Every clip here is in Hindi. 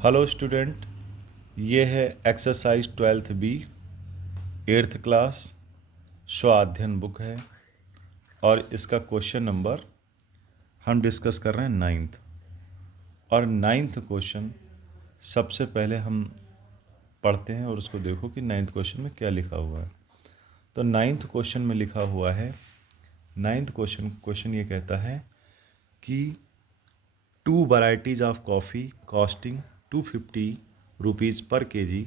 हेलो स्टूडेंट, ये है exercise 12th B 8th class स्वाध्याय बुक है और इसका क्वेश्चन नंबर हम डिस्कस कर रहे हैं 9th। और 9th क्वेश्चन सबसे पहले हम पढ़ते हैं और उसको देखो कि 9th क्वेश्चन में क्या लिखा हुआ है। तो 9th क्वेश्चन में लिखा हुआ है, 9th क्वेश्चन ये कहता है कि 2 varieties of coffee costing 250 rupees per kg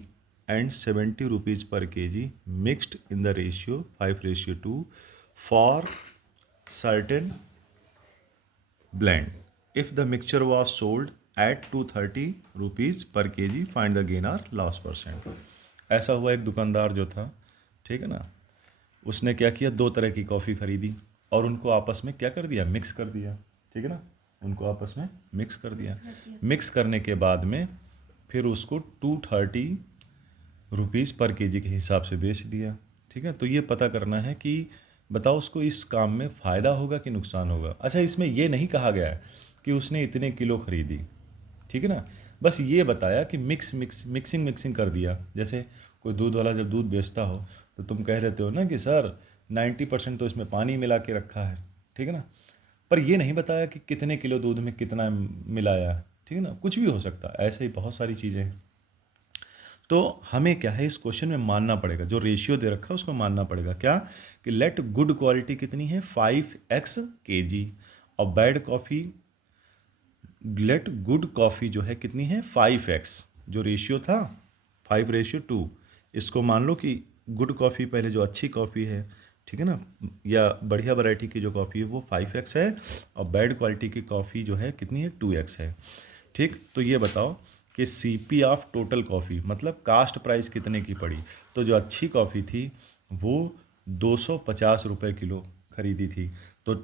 and 70 rupees per kg mixed in the ratio 5:2 for certain blend. If the mixture was sold at 230 rupees per kg, find the gain or loss percent. ऐसा हुआ, एक दुकानदार जो था, ठीक है ना, उसने क्या किया, 2 तरह की कॉफ़ी ख़रीदी और उनको आपस में क्या कर दिया, मिक्स कर दिया। ठीक है ना, उनको आपस में मिक्स कर दिया। मिक्स करने के बाद में फिर उसको 230 रुपीज़ पर केजी के हिसाब से बेच दिया। ठीक है, तो ये पता करना है कि बताओ उसको इस काम में फ़ायदा होगा कि नुकसान होगा। अच्छा, इसमें ये नहीं कहा गया है कि उसने इतने किलो खरीदी, ठीक है ना, बस ये बताया कि मिक्सिंग कर दिया। जैसे कोई दूध वाला जब दूध बेचता हो तो तुम कह रहते हो ना कि सर 90% तो इसमें पानी मिला के रखा है, ठीक है ना, पर ये नहीं बताया कि कितने किलो दूध में कितना मिलाया है। ठीक है ना, कुछ भी हो सकता है, ऐसे ही बहुत सारी चीज़ें हैं। तो हमें क्या है, इस क्वेश्चन में मानना पड़ेगा, जो रेशियो दे रखा है उसको मानना पड़ेगा। क्या कि लेट गुड क्वालिटी कितनी है, 5x kg, और bad coffee, let good coffee जो है कितनी है, 5x, जो रेशियो था 5:2, इसको मान लो कि गुड कॉफ़ी पहले जो अच्छी कॉफ़ी है, ठीक है ना, या बढ़िया वैरायटी की जो कॉफ़ी है वो 5x है, और बैड क्वालिटी की कॉफ़ी जो है कितनी है, 2x है। ठीक, तो ये बताओ कि CP ऑफ टोटल कॉफ़ी मतलब कास्ट प्राइस कितने की पड़ी। तो जो अच्छी कॉफ़ी थी वो 250 रुपये किलो खरीदी थी। तो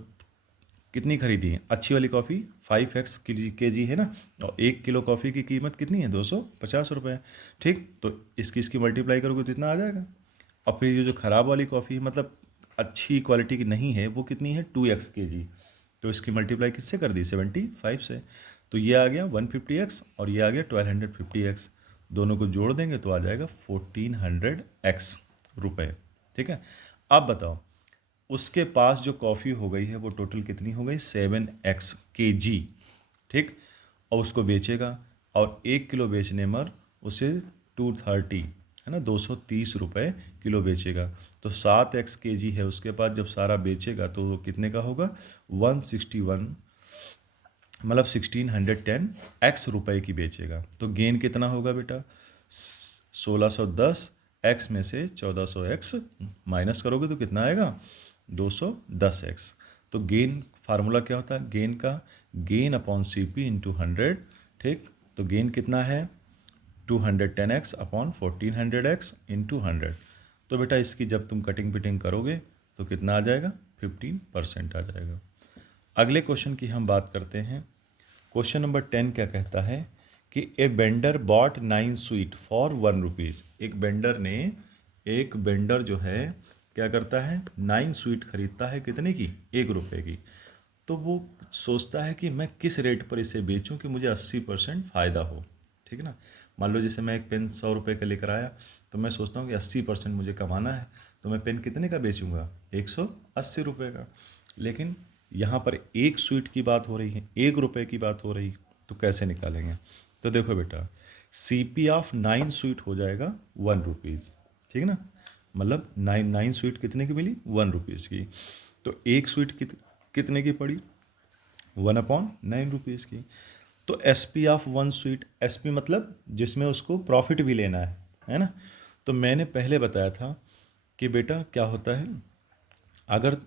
कितनी खरीदी है अच्छी वाली कॉफ़ी, 5x kg है ना, और 1 किलो कॉफ़ी की कीमत कितनी है, 250 रुपये। ठीक, तो इसकी मल्टीप्लाई करोगे तो इतना आ जाएगा। और फिर ये जो ख़राब वाली कॉफ़ी है, मतलब अच्छी क्वालिटी की नहीं है, वो कितनी है, 2x kg, तो इसकी मल्टीप्लाई किससे कर दी, 75 से। तो ये आ गया 150x और ये आ गया 1250x, दोनों को जोड़ देंगे तो आ जाएगा 1400x रुपये। ठीक है, अब बताओ उसके पास जो कॉफ़ी हो गई है वो टोटल कितनी हो गई, 7x kg। ठीक, और उसको बेचेगा, और 1 किलो बेचने पर उसे 230 है ना, 230 रुपये किलो बेचेगा। तो 7x kg है उसके पास, जब सारा बेचेगा तो वो कितने का होगा, 161, मतलब 1610x रुपये की बेचेगा। तो गेन कितना होगा बेटा, 1610, x में से 1400x माइनस करोगे तो कितना आएगा, 210x। तो गेन फार्मूला क्या होता है, गेन का, गेन अपॉन CP इंटू 100। ठीक, तो गेन कितना है, 210x अपॉन 1400x इंटू 100। तो बेटा इसकी जब तुम कटिंग पिटिंग करोगे तो कितना आ जाएगा, 15% आ जाएगा। अगले क्वेश्चन की हम बात करते हैं। क्वेश्चन नंबर 10 क्या कहता है कि a vendor bought 9 sweet for 1 rupees. एक बेंडर जो है क्या करता है, 9 स्वीट खरीदता है, कितने की, 1 रुपये की। तो वो सोचता है कि मैं किस रेट पर इसे बेचूं कि मुझे 80% फ़ायदा हो। ठीक है ना, मान लो जैसे मैं एक पेन 100 रुपये का लेकर आया, तो मैं सोचता हूँ कि 80% मुझे कमाना है, तो मैं पेन कितने का बेचूंगा, 180 रुपये का। लेकिन यहाँ पर एक स्वीट की बात हो रही है, 1 रुपये की बात हो रही, तो कैसे निकालेंगे। तो देखो बेटा, CP ऑफ 9 स्वीट हो जाएगा 1 रुपीज़। ठीक है ना, मतलब 9 स्वीट कितने की मिली, 1 रुपीज़ की। तो एक स्वीट कितने की पड़ी, 1/9 रुपीज़ की। तो SP ऑफ 1 स्वीट, SP मतलब जिसमें उसको प्रॉफिट भी लेना है ना। तो मैंने पहले बताया था कि बेटा क्या होता है, अगर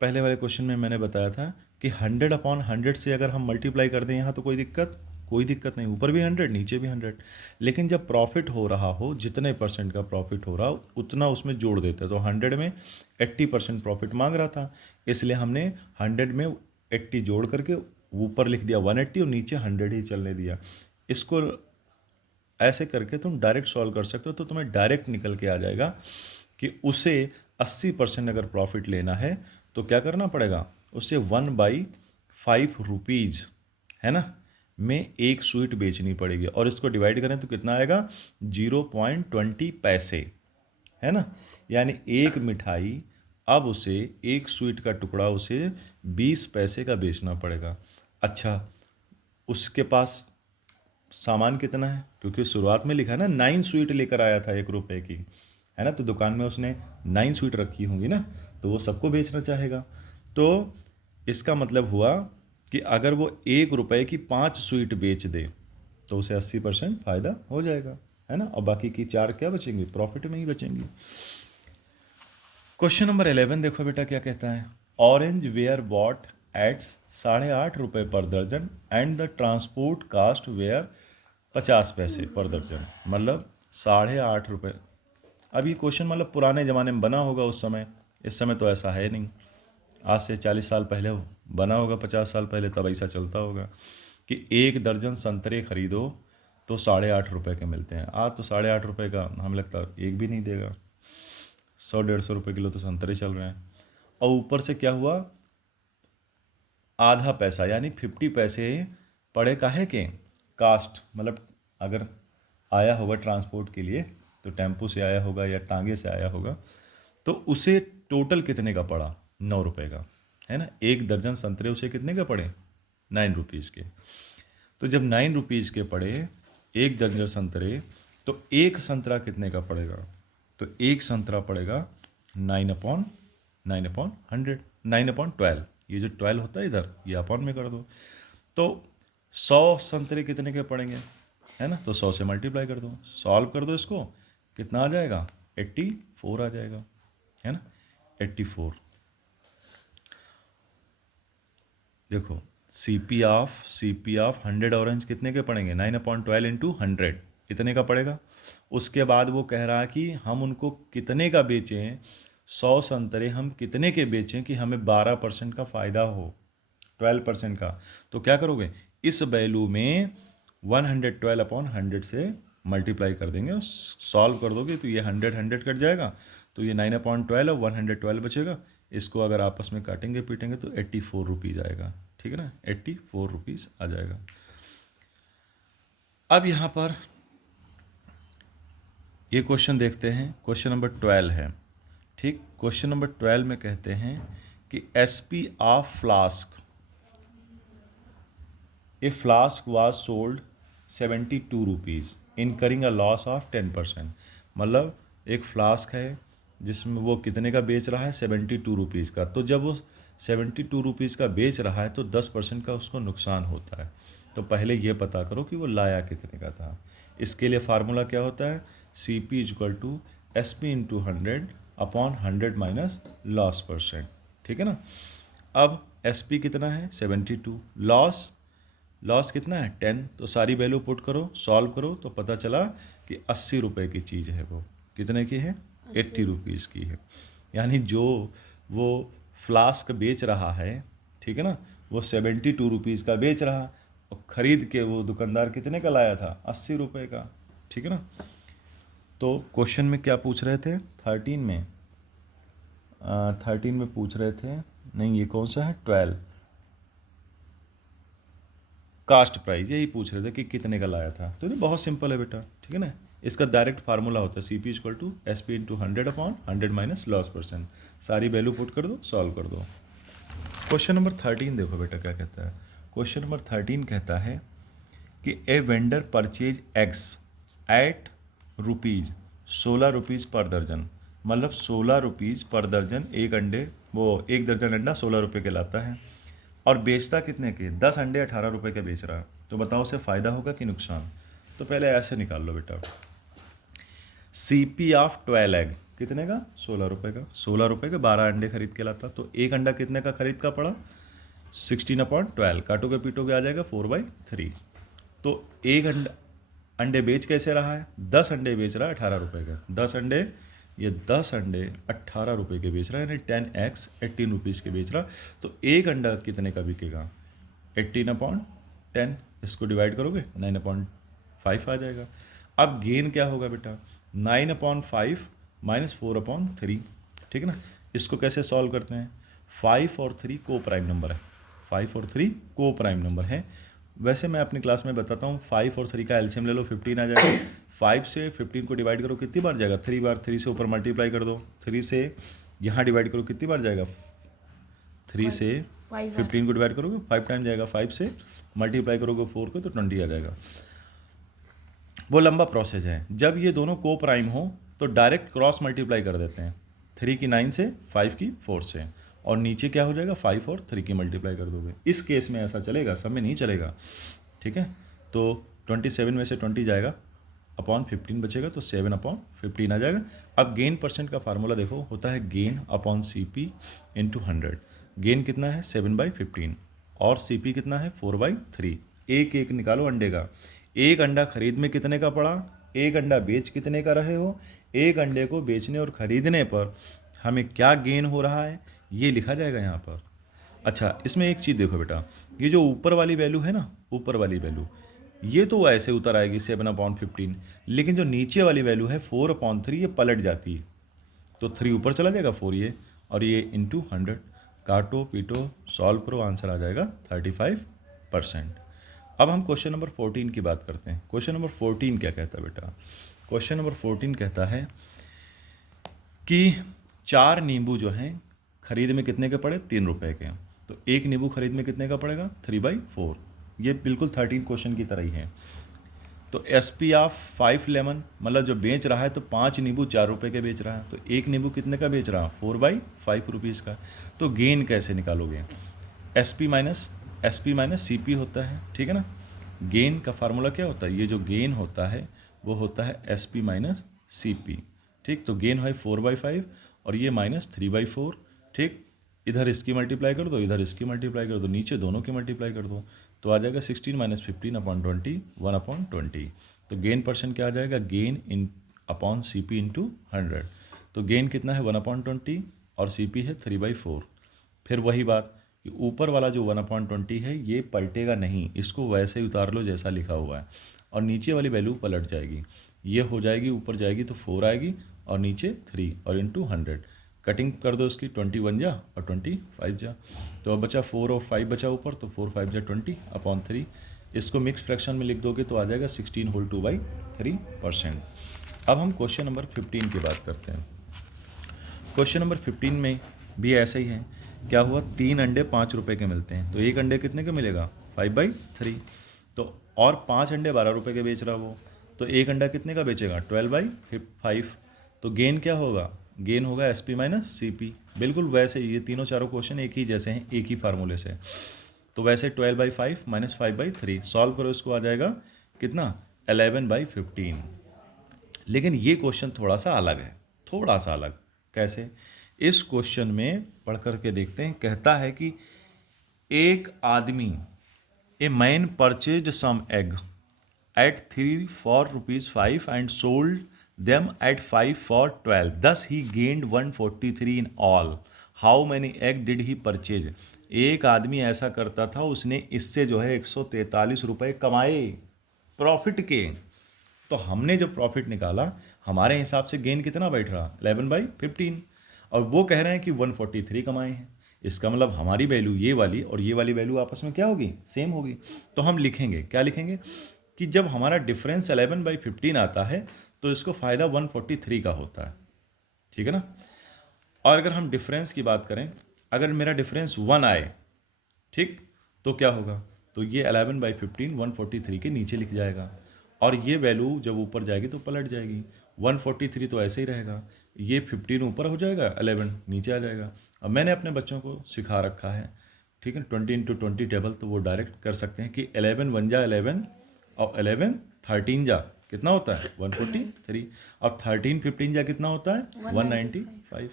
पहले वाले क्वेश्चन में मैंने बताया था कि 100/100 से अगर हम मल्टीप्लाई कर दें यहाँ तो कोई दिक्कत नहीं, ऊपर भी 100 नीचे भी 100। लेकिन जब प्रॉफिट हो रहा हो, जितने % का प्रॉफिट हो रहा हो उतना उसमें जोड़ देते हैं। तो 100 में 80% प्रॉफिट मांग रहा था, इसलिए हमने 100 में 80 जोड़ करके ऊपर लिख दिया 180 और नीचे 100 ही चलने दिया। इसको ऐसे करके तुम डायरेक्ट सॉल्व कर सकते हो, तो तुम्हें डायरेक्ट निकल के आ जाएगा कि उसे 80% अगर प्रॉफिट लेना है तो क्या करना पड़ेगा, उससे 1/5 रुपीज़, है ना, में एक स्वीट बेचनी पड़ेगी, और इसको डिवाइड करें तो कितना आएगा, 0.20 पैसे, है ना। यानी एक मिठाई अब उसे, एक स्वीट का टुकड़ा उसे 20 पैसे का बेचना पड़ेगा। अच्छा, उसके पास सामान कितना है, क्योंकि शुरुआत में लिखा है ना 9 स्वीट लेकर आया था 1 रुपए की, है ना, तो दुकान में उसने 9 स्वीट रखी होंगी ना, तो वो सबको बेचना चाहेगा। तो इसका मतलब हुआ कि अगर वो 1 रुपए की 5 स्वीट बेच दे तो उसे 80% फ़ायदा हो जाएगा, है ना, और बाकी की 4 क्या बचेंगी, प्रॉफिट में ही बचेंगी। क्वेश्चन नंबर 11 देखो बेटा क्या कहता है। ऑरेंज वेयर बॉट एट 8.5 रुपये पर दर्जन and the transport cost were 50 पैसे पर दर्जन, मतलब 8.5 रुपये। अब ये क्वेश्चन मतलब पुराने ज़माने में बना होगा उस समय, इस समय तो ऐसा है नहीं, आज से 40 साल पहले बना होगा, 50 साल पहले तब ऐसा चलता होगा कि 1 दर्जन संतरे खरीदो तो 8.5 रुपये के मिलते हैं। आज तो 8.5 रुपये का हमें लगता है एक भी नहीं देगा, 100-150 रुपये किलो तो संतरे चल रहे हैं। और ऊपर से क्या हुआ, आधा पैसा यानी 50 पैसे पड़े काहे के, कास्ट, मतलब अगर आया होगा ट्रांसपोर्ट के लिए तो टेम्पो से आया होगा या टांगे से आया होगा, तो उसे टोटल कितने का पड़ा, 9 रुपये का, है ना। 1 दर्जन संतरे उसे कितने का पड़े, 9 रुपीज़ के। तो जब 9 रुपीज़ के पड़े 1 दर्जन संतरे, तो एक संतरा कितने का पड़ेगा, तो एक संतरा पड़ेगा 9/100, 9/12, ये जो 12 होता है इधर, ये अपॉन में कर दो, तो 100 संतरे कितने के पड़ेंगे, है ना, तो 100 से मल्टीप्लाई कर दो, सॉल्व कर दो इसको, कितना आ जाएगा, 84 आ जाएगा, है ना, 84। देखो CP ऑफ 100 ऑरेंज कितने के पड़ेंगे, 9/12 इंटू 100 इतने का पड़ेगा। उसके बाद वो कह रहा है कि हम उनको कितने का बेचें, 100 संतरे हम कितने के बेचें कि हमें 12% का फ़ायदा हो, 12% का। तो क्या करोगे, इस वैल्यू में 112/100 से मल्टीप्लाई कर देंगे और सॉल्व कर दोगे, तो ये 100 कट जाएगा, तो ये 9/12 और 112 बचेगा। इसको अगर आपस में काटेंगे पीटेंगे तो 84 रुपीज़ आएगा, ठीक है ना, 84 रुपीज़ आ जाएगा। अब यहाँ पर ये क्वेश्चन देखते हैं, क्वेश्चन नंबर 12 है, ठीक। क्वेश्चन नंबर 12 में कहते हैं कि SP of flask, A flask was sold 72 rupees incurring a loss of 10%, मतलब एक फ्लास्क है जिसमें वो कितने का बेच रहा है, 72 रुपीज़ का। तो जब वो 72 रुपीज़ का बेच रहा है तो 10% का उसको नुकसान होता है। तो पहले ये पता करो कि वो लाया कितने का था। इसके लिए फार्मूला क्या होता है, CP=SP×100/100 लॉस परसेंट, ठीक है ना। अब SP कितना है, 72, लॉस कितना है, 10, तो सारी वैल्यू पुट करो, सॉल्व करो, तो पता चला कि 80 रुपये की चीज़ है, वो कितने की है, 80 रुपीज़ की है। यानी जो वो फ्लास्क बेच रहा है, ठीक है ना, वो 72 रुपीज़ का बेच रहा, और ख़रीद के वो दुकानदार कितने का लाया था, 80 रुपये का, ठीक है ना। तो क्वेश्चन में क्या पूछ रहे थे, 13 में 13 में पूछ रहे थे, नहीं ये कौन सा है, 12, कास्ट प्राइस, यही पूछ रहे थे कि कितने का लाया था। तो ये बहुत सिंपल है बेटा, ठीक है ना। इसका डायरेक्ट फार्मूला होता है CP=SP×100/100 लॉस परसेंट। सारी वैल्यू पुट कर दो, सॉल्व कर दो। क्वेश्चन नंबर 13 देखो बेटा क्या कहता है। क्वेश्चन नंबर 13 कहता है कि a vendor purchase eggs eight ₹16 पर दर्जन, मतलब 16 रुपीज़ पर दर्जन एक अंडे, वो 1 दर्जन अंडा 16 रुपये के लाता है, और बेचता कितने के, 10 अंडे 18 रुपये के बेच रहा है। तो बताओ उसे फ़ायदा होगा कि नुकसान। तो पहले ऐसे निकाल लो बेटा, CP ऑफ 12 एग कितने का, 16 रुपये का, 16 रुपये के 12 अंडे खरीद के लाता, तो एक अंडा कितने का खरीद का पड़ा, 16/12, काटोगे पीटोगे आ जाएगा 4/3। तो एक अंडे बेच कैसे रहा है, 10 अंडे बेच रहा है 18 रुपये का, 10 अंडे, ये 10 अंडे 18 रुपये के बेच रहा है, यानी 10x 18 रुपीज़ के बेच रहा। तो एक अंडा कितने का बिकेगा, 18/10, इसको डिवाइड करोगे 9/5 आ जाएगा। अब गेन क्या होगा बेटा, 9/5 - 4/3, ठीक है ना। इसको कैसे सॉल्व करते हैं, 5 और 3 को प्राइम नंबर है, 5 और 3 को प्राइम नंबर है, वैसे मैं अपनी क्लास में बताता हूँ, 5 और 3 का एलसीएम ले लो, 15 आ जाएगा। 5 से 15 को डिवाइड करो, कितनी बार जाएगा? 3 बार। 3 से ऊपर मल्टीप्लाई कर दो, 3 से यहाँ डिवाइड करो, कितनी बार जाएगा? 3 से 15 को डिवाइड करोगे 5 टाइम जाएगा, 5 से मल्टीप्लाई करोगे 4 को तो 20 आ जाएगा। वो लंबा प्रोसेस है। जब ये दोनों को प्राइम हो तो डायरेक्ट क्रॉस मल्टीप्लाई कर देते हैं, 3 की 9 से, 5 की 4 से, और नीचे क्या हो जाएगा? 5 और 3 की मल्टीप्लाई कर दोगे। इस केस में ऐसा चलेगा, सब में नहीं चलेगा, ठीक है। तो 27 में से 20 जाएगा, अपॉन 15 बचेगा, तो 7 अपॉन 15 आ जाएगा। अब गेन परसेंट का फार्मूला देखो, होता है gain upon CP into 100। Gain कितना है? 7/15, और CP कितना है? 4/3। एक एक निकालो अंडे का। एक अंडा खरीद में कितने का पड़ा, एक अंडा बेच कितने का रहे हो, एक अंडे को बेचने और ख़रीदने पर हमें क्या गेन हो रहा है, ये लिखा जाएगा यहाँ पर। अच्छा, इसमें एक चीज़ देखो बेटा, ये जो ऊपर वाली वैल्यू है ना, ऊपर वाली वैल्यू, ये तो ऐसे उतर आएगी 7/15, लेकिन जो नीचे वाली वैल्यू है 4/3, ये पलट जाती है, तो 3 ऊपर चला जाएगा, 4 ये, और ये इंटू 100। काटो पीटो सॉल्व करो, आंसर आ जाएगा 35%। अब हम क्वेश्चन नंबर 14 की बात करते हैं। क्वेश्चन नंबर 14 क्या कहता है बेटा? क्वेश्चन नंबर 14 कहता है कि 4 नींबू जो हैं खरीद में कितने के पड़े? 3 रुपए के। तो एक नींबू खरीद में कितने का पड़ेगा? 3/4। ये बिल्कुल 13 क्वेश्चन की तरह ही है। तो SP ऑफ 5 लेमन, मतलब जो बेच रहा है तो 5 नींबू 4 रुपए के बेच रहा है, तो एक नींबू कितने का बेच रहा है? 4/5 रुपीज़ का। तो गेन कैसे निकालोगे? SP माइनस CP होता है, ठीक है ना। गेन का फार्मूला क्या होता है? ये जो गेन होता है वो होता है SP माइनस CP, ठीक। तो गेन है 4/5 और ये माइनस 3/4, ठीक। इधर इसकी मल्टीप्लाई कर दो, इधर इसकी मल्टीप्लाई कर दो, नीचे दोनों की मल्टीप्लाई कर दो, तो आ जाएगा 16 माइनस 15 अपॉन 20, 1/20। तो गेन परसेंट क्या आ जाएगा? Gain in upon CP into 100। तो गेन कितना है? 1/20 और CP है 3/4। फिर वही बात कि ऊपर वाला जो 1/20 है ये पलटेगा नहीं, इसको वैसे ही उतार लो जैसा लिखा हुआ है, और नीचे वाली वैल्यू पलट जाएगी, ये हो जाएगी, ऊपर जाएगी तो 4 आएगी, और नीचे 3 और इंटू 100। कटिंग कर दो इसकी, 21 जा और 25 जा, तो अब बचा 4 और 5 बचा ऊपर, तो 4 5 जा 20/3। इसको मिक्स फ्रैक्शन में लिख दोगे तो आ जाएगा 16 होल 2/3%। अब हम क्वेश्चन नंबर 15 की बात करते हैं। क्वेश्चन नंबर 15 में भी ऐसा ही है। क्या हुआ? 3 अंडे 5 रुपए के मिलते हैं, तो एक अंडे कितने का मिलेगा? 5/3। तो और 5 अंडे 12 रुपए के बेच रहा वो, तो एक अंडा कितने का बेचेगा? 12/5। तो गेन क्या होगा? गेन होगा SP माइनस CP। बिल्कुल वैसे ही ये तीनों चारों क्वेश्चन एक ही जैसे हैं, एक ही फार्मूले से। तो वैसे 12/5 माइनस 5/3 सॉल्व करो, इसको आ जाएगा कितना? 11/15। लेकिन ये क्वेश्चन थोड़ा सा अलग है, थोड़ा सा अलग। कैसे? इस क्वेश्चन में पढ़ करके देखते हैं। कहता है कि एक आदमी, a man purchase some egg at 3 for ₹5 and sold them at 5 for 12, thus he gained 143 in all. How many egg did he purchase? एक आदमी ऐसा करता था, उसने इससे जो है 143 रुपए कमाए प्रॉफिट के। तो हमने जब प्रॉफिट निकाला, हमारे हिसाब से गेन कितना बैठ रहा? 11/15, और वो कह रहे हैं कि 143 कमाए हैं। इसका मतलब हमारी वैल्यू ये वाली और ये वाली वैल्यू आपस में क्या होगी? सेम होगी। तो हम लिखेंगे, क्या लिखेंगे? कि जब हमारा डिफरेंस 11/15 आता है तो इसको फ़ायदा 143 का होता है, ठीक है ना। और अगर हम डिफरेंस की बात करें, अगर मेरा डिफरेंस 1 आए, ठीक, तो क्या होगा? तो ये 11/15 143 के नीचे लिख जाएगा, और ये वैल्यू जब ऊपर जाएगी तो पलट जाएगी। 143 तो ऐसे ही रहेगा, ये 15 ऊपर हो जाएगा, 11 नीचे आ जाएगा। अब मैंने अपने बच्चों को सिखा रखा है, ठीक है, 20 × 20 टेबल, तो वो डायरेक्ट कर सकते हैं कि 11 1 जा 11 और 11 13 जा कितना होता है? 143, और 13 15 जा कितना होता है? 195,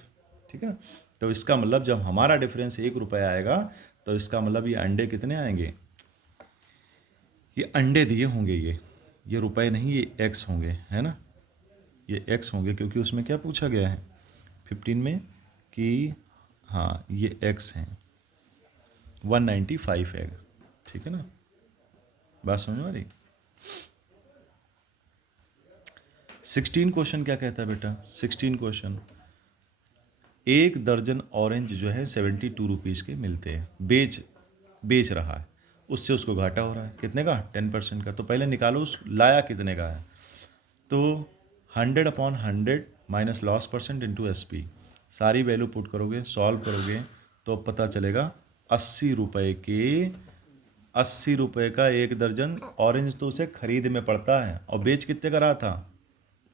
ठीक है। तो इसका मतलब जब हमारा डिफरेंस 1 रुपये आएगा तो इसका मतलब ये अंडे कितने आएंगे? ये अंडे दिए होंगे, ये रुपए नहीं, ये एक्स होंगे, है ना, ये एक्स होंगे, क्योंकि उसमें क्या पूछा गया है 15 में कि हाँ ये एक्स हैं, 195 एग, ठीक है ना। बात समझ में आ रही? 16 क्वेश्चन क्या कहता है बेटा? 16 क्वेश्चन, एक दर्जन ऑरेंज जो है 72 रुपीज़ के मिलते हैं, बेच रहा है, उससे उसको घाटा हो रहा है, कितने का, 10% का। तो पहले निकालो उस लाया कितने का है। तो 100/100 minus loss percent into SP, सारी वैल्यू पुट करोगे, सॉल्व करोगे तो पता चलेगा 80 रुपये का 1 दर्जन ऑरेंज तो उसे खरीद में पड़ता है, और बेच कितने का रहा था,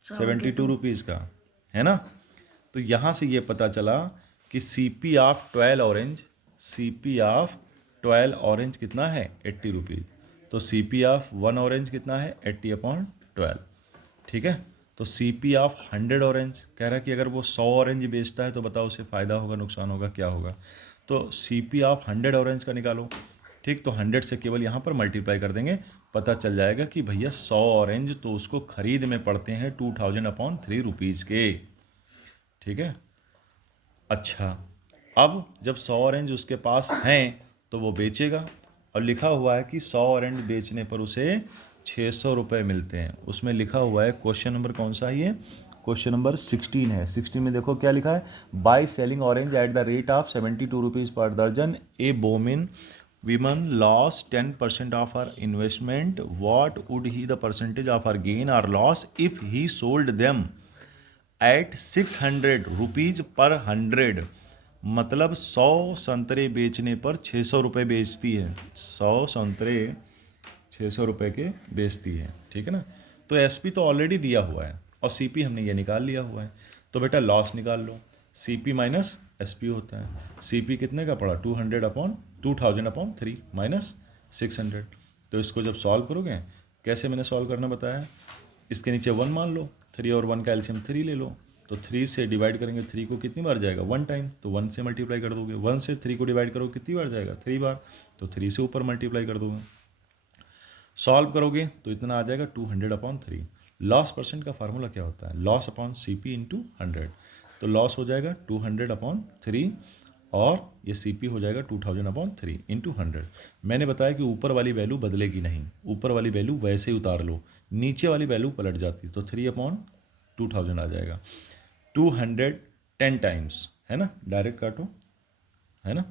72 रुपीज़ का, है ना। तो यहाँ से ये पता चला कि CP ऑफ 12 ऑरेंज कितना है, 80 रुपीज़। तो CP ऑफ 1 ऑरेंज कितना है, 80/12, ठीक है। तो CP ऑफ 100 ऑरेंज कह रहा है कि अगर वो 100 ऑरेंज बेचता है तो बताओ उसे फ़ायदा होगा, नुकसान होगा, क्या होगा। तो CP ऑफ 100 ऑरेंज का निकालो, ठीक। तो 100 से केवल यहाँ पर मल्टीप्लाई कर देंगे, पता चल जाएगा कि भैया 100 ऑरेंज तो उसको खरीद में पड़ते हैं 2000/3 रुपीज़ के, ठीक है। अच्छा, अब जब 100 ऑरेंज उसके पास हैं तो वो बेचेगा, और लिखा हुआ है कि 100 ऑरेंज बेचने पर उसे 600 रुपये मिलते हैं। उसमें लिखा हुआ है, क्वेश्चन नंबर कौन सा है ये, क्वेश्चन नंबर 16 है। 16 में देखो क्या लिखा है, by selling orange at the rate of 72 rupees पर दर्जन, ए Bowman women lost 10% of her investment. What would he the percentage of her gain or loss if he sold them at 600 rupees पर 100। मतलब 100 संतरे बेचने पर 600 रुपये बेचती है, 100 संतरे 600 रुपये के बेचती है, ठीक है ना। तो SP तो ऑलरेडी दिया हुआ है और CP हमने ये निकाल लिया हुआ है। तो बेटा लॉस निकाल लो, CP माइनस SP होता है। CP कितने का पड़ा, 2000/3 माइनस 600। तो इसको जब सॉल्व करोगे, कैसे मैंने सॉल्व करना बताया, इसके नीचे 1 मान लो, 3 और 1 का एलसीएम 3 ले लो। तो 3 से डिवाइड करेंगे 3 को कितनी बार जाएगा, 1 टाइम, तो 1 से मल्टीप्लाई कर दोगे। 1 से 3 को डिवाइड करोगे कितनी बार जाएगा, 3 बार, तो 3 से ऊपर मल्टीप्लाई कर दोगे। सॉल्व करोगे तो इतना आ जाएगा 200/3। लॉस परसेंट का फार्मूला क्या होता है, लॉस अपॉन CP इंटू 100। तो लॉस हो जाएगा 200/3 और ये CP हो जाएगा 2000/3 इंटू 100। मैंने बताया कि ऊपर वाली वैल्यू बदलेगी नहीं, ऊपर वाली वैल्यू वैसे ही उतार लो, नीचे वाली वैल्यू पलट जाती, तो 3/2000 आ जाएगा। 210 टाइम्स है ना, डायरेक्ट काटो, है ना,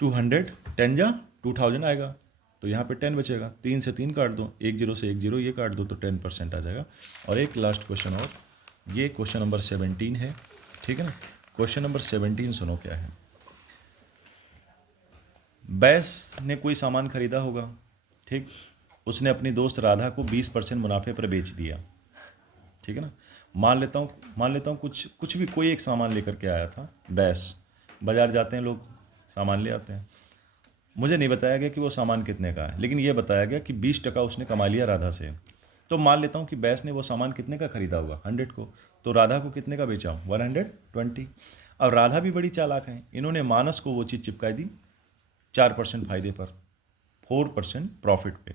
210 जा 2000 आएगा, तो यहाँ पे 10 बचेगा, 3 से 3 काट दो, 1 0 से 1 0 ये काट दो, तो 10% आ जाएगा। और एक लास्ट क्वेश्चन और, ये क्वेश्चन नंबर 17 है, ठीक है ना। क्वेश्चन नंबर 17 सुनो क्या है। बैस ने कोई सामान खरीदा होगा, ठीक, उसने अपनी दोस्त राधा को 20% मुनाफे पर बेच दिया, ठीक है ना। मान लेता हूँ कुछ भी कोई एक सामान लेकर के आया था बैस, बाज़ार जाते हैं लोग, सामान ले आते हैं। मुझे नहीं बताया गया कि वो सामान कितने का है, लेकिन ये बताया गया कि 20% उसने कमा लिया राधा से। तो मान लेता हूँ कि बैस ने वो सामान कितने का खरीदा होगा, 100 को, तो राधा को कितने का बेचा, 120। अब राधा भी बड़ी चालाक है, इन्होंने मानस को वो चीज़ चिपकाई दी 4% फायदे पर, 4% प्रॉफिट पे,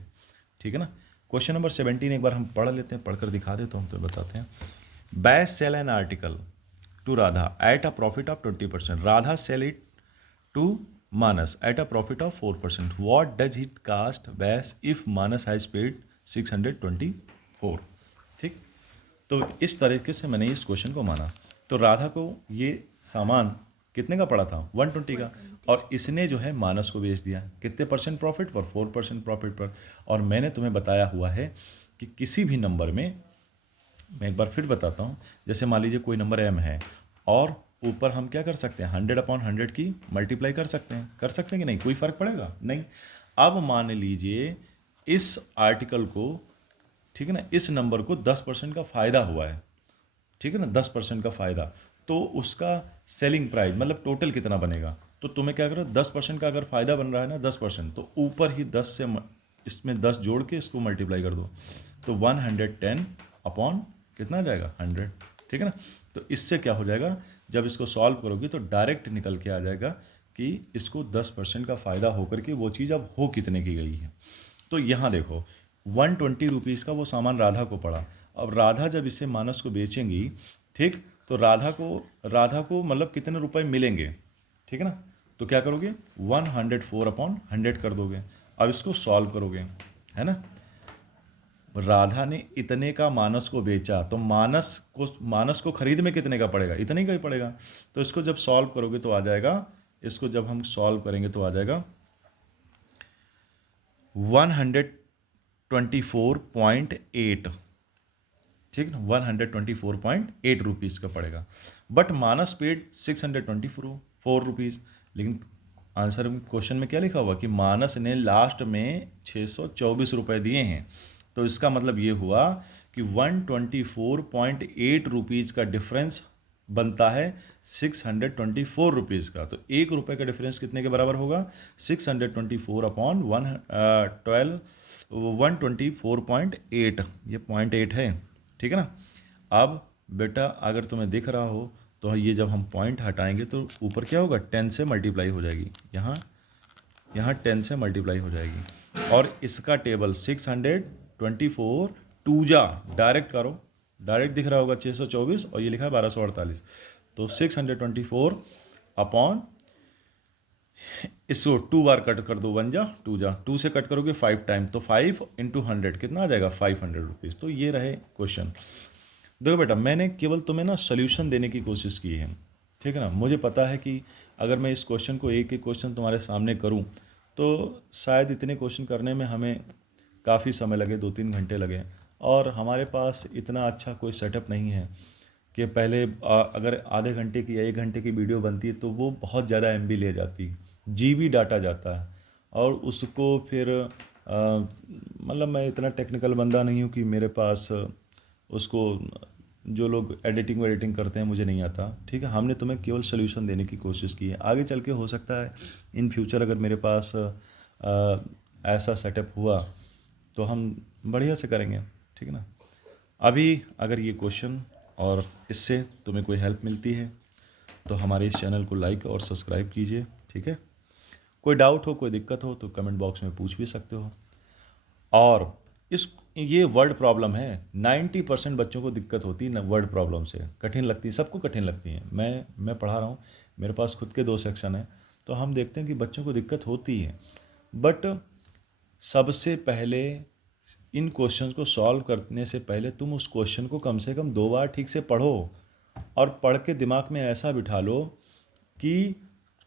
ठीक है ना। क्वेश्चन नंबर 17 एक बार हम पढ़ लेते हैं, पढ़कर दिखा देता हूँ तो बताते हैं। Bais sell an article to Radha at a profit of 20%, Radha sell it to Manas at a profit of 4%। What does it cost Bais if Manas has paid 624, ठीक। तो इस तरीके से मैंने इस क्वेश्चन को माना। तो राधा को ये सामान कितने का पड़ा था, 120 का, और इसने जो है मानस को बेच दिया कितने परसेंट प्रॉफिट पर, 4% प्रॉफिट पर। और मैंने तुम्हें बताया हुआ है कि किसी भी नंबर में, मैं एक बार फिर बताता हूँ, जैसे मान लीजिए कोई नंबर m है और ऊपर हम क्या कर सकते हैं, 100/100 की मल्टीप्लाई कर सकते हैं कि नहीं, कोई फ़र्क पड़ेगा नहीं। अब मान लीजिए इस आर्टिकल को, ठीक है ना, इस नंबर को 10% का फ़ायदा हुआ है, ठीक है ना, 10% का फ़ायदा, तो उसका सेलिंग प्राइस मतलब टोटल कितना बनेगा। तो तुम्हें क्या करो, 10% का अगर फ़ायदा बन रहा है ना, 10%, तो ऊपर ही 10 से इसमें 10 जोड़ के इसको मल्टीप्लाई कर दो, तो 110 अपॉन कितना आ जाएगा, 100, ठीक है ना। तो इससे क्या हो जाएगा, जब इसको सॉल्व करोगे तो डायरेक्ट निकल के आ जाएगा कि इसको 10% का फ़ायदा होकर के वो चीज़ अब हो कितने की गई है। तो यहाँ देखो 120 रुपीज़ का वो सामान राधा को पड़ा। अब राधा जब इसे मानस को बेचेंगी, ठीक, तो राधा को मतलब कितने रुपए मिलेंगे, ठीक है ना। तो क्या करोगे, 104/100 कर दोगे। अब इसको सॉल्व करोगे, है ना। राधा ने इतने का मानस को बेचा, तो मानस को खरीद में कितने का पड़ेगा, इतने का ही पड़ेगा। तो इसको जब सॉल्व करोगे तो आ जाएगा, इसको जब हम सॉल्व करेंगे तो आ जाएगा 124.8, ठीक ना, 124.8 रुपीज़ का पड़ेगा। But Manas paid 624 rupees. लेकिन आंसर क्वेश्चन में क्या लिखा हुआ कि मानस ने लास्ट में 624 रुपये दिए हैं, तो इसका मतलब ये हुआ कि 124.8 रुपीज़ का डिफरेंस बनता है 624 रुपीज़ का। तो 1 रुपये का डिफरेंस कितने के बराबर होगा? 624 अपॉन 124.8, ये 0.8 है, ठीक है ना। अब बेटा अगर तुम्हें दिख रहा हो तो ये जब हम पॉइंट हटाएंगे तो ऊपर क्या होगा? 10 से मल्टीप्लाई हो जाएगी, यहाँ 10 से मल्टीप्लाई हो जाएगी। और इसका टेबल 624 टू जा डायरेक्ट करो, डायरेक्ट दिख रहा होगा 624 और ये लिखा है 1248। तो 624 अपॉन इसको 2 बार कट कर दो, 1 जा 2 जा, 2 से कट करोगे 5 टाइम, तो 5 इंटू 100 कितना आ जाएगा? 500 रुपीज़। तो ये रहे क्वेश्चन। देखो बेटा, मैंने केवल तुम्हें ना सोल्यूशन देने की कोशिश की है, ठीक है ना। मुझे पता है कि अगर मैं इस क्वेश्चन को एक एक क्वेश्चन तुम्हारे सामने करूं तो शायद इतने क्वेश्चन करने में हमें काफ़ी समय लगे, 2-3 घंटे लगे, और हमारे पास इतना अच्छा कोई सेटअप नहीं है कि पहले अगर आधे घंटे की या 1 घंटे की वीडियो बनती है तो वो बहुत ज़्यादा MB ले जाती है, GB डाटा जाता है, और उसको फिर मतलब मैं इतना टेक्निकल बंदा नहीं हूँ कि मेरे पास उसको, जो लोग एडिटिंग वेडिटिंग करते हैं, मुझे नहीं आता, ठीक है। हमने तुम्हें केवल सोल्यूशन देने की कोशिश की है। आगे चल के हो सकता है इन फ्यूचर अगर मेरे पास ऐसा सेटअप हुआ तो हम बढ़िया से करेंगे, ठीक है ना। अभी अगर ये क्वेश्चन और इससे तुम्हें कोई हेल्प मिलती है तो हमारे इस चैनल को लाइक और सब्सक्राइब कीजिए, ठीक है। कोई डाउट हो, कोई दिक्कत हो तो कमेंट बॉक्स में पूछ भी सकते हो। और ये वर्ड प्रॉब्लम है, 90% बच्चों को दिक्कत होती है वर्ड प्रॉब्लम से, कठिन लगती है, सबको कठिन लगती है। मैं पढ़ा रहा हूँ, मेरे पास खुद के 2 सेक्शन हैं, तो हम देखते हैं कि बच्चों को दिक्कत होती है। बट सबसे पहले इन क्वेश्चंस को सॉल्व करने से पहले तुम उस क्वेश्चन को कम से कम 2 बार ठीक से पढ़ो, और पढ़ के दिमाग में ऐसा बिठा लो कि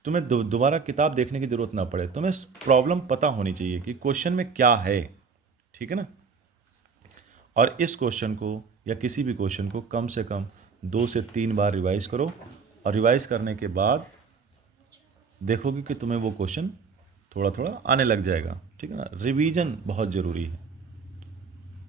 तुम्हें दोबारा किताब देखने की ज़रूरत ना पड़े। तुम्हें प्रॉब्लम पता होनी चाहिए कि क्वेश्चन में क्या है, ठीक है ना। और इस क्वेश्चन को या किसी भी क्वेश्चन को कम से कम 2 से 3 बार रिवाइज़ करो, और रिवाइज़ करने के बाद देखोगे कि तुम्हें वो क्वेश्चन थोड़ा थोड़ा आने लग जाएगा, ठीक है ना। रिवीजन बहुत ज़रूरी है।